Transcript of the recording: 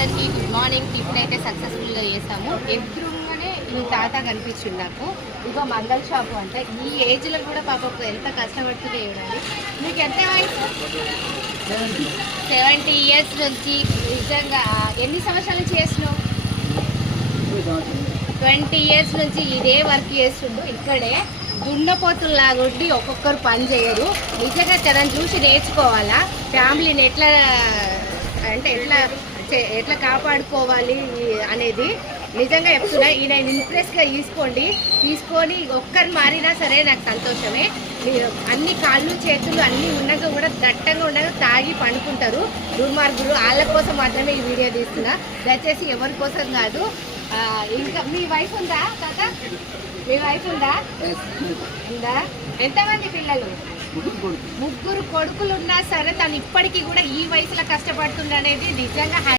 అందరికీ good morning. Tiffin అయితే సక్సెస్ఫుల్గా చేసాము. ఎదురుగానే ఈ తాత కనిపించింది నాకు. ఇగో మంగళ షాపు అంటే ఈ ఏజ్లో కూడా పాపకు ఎంత కష్టపడుతుంది చూడండి. మీకు ఎంత వయసు? 70 ఇయర్స్ నుంచి. నిజంగా ఎన్ని సంవత్సరాల నుంచి చేసినావు? 20 ఇయర్స్ నుంచి ఇదే వర్క్ చేస్తుండు. ఇక్కడే దున్నపోతుల్లాగా ఉండి ఒక్కొక్కరు పని చేయరు. నిజంగా తనని చూసి నేర్చుకోవాలా. ఫ్యామిలీని ఎట్లా కాపాడుకోవాలి అనేది నిజంగా చెప్తున్నా. ఈయన ఇంప్రెస్గా తీసుకొని ఒక్కరు మారినా సరే నాకు సంతోషమే. అన్ని కాళ్ళు చేతులు అన్నీ ఉండగా కూడా దట్టంగా ఉండగా తాగి పండుకుంటారు దుర్మార్గులు. వాళ్ళ కోసం మాత్రమే ఈ వీడియో తీస్తున్నా. దయచేసి ఎవరి కోసం కాదు. ఇంకా మీ వైఫ్ ఉందా తాత? మీ వైఫ్ ఉందా? ఎంతమంది పిల్లలు? 3 కొడుకులు ఉన్నా సరే తను ఇప్పటికీ కూడా ఈ వయసులో కష్టపడుతుండనేది నిజంగా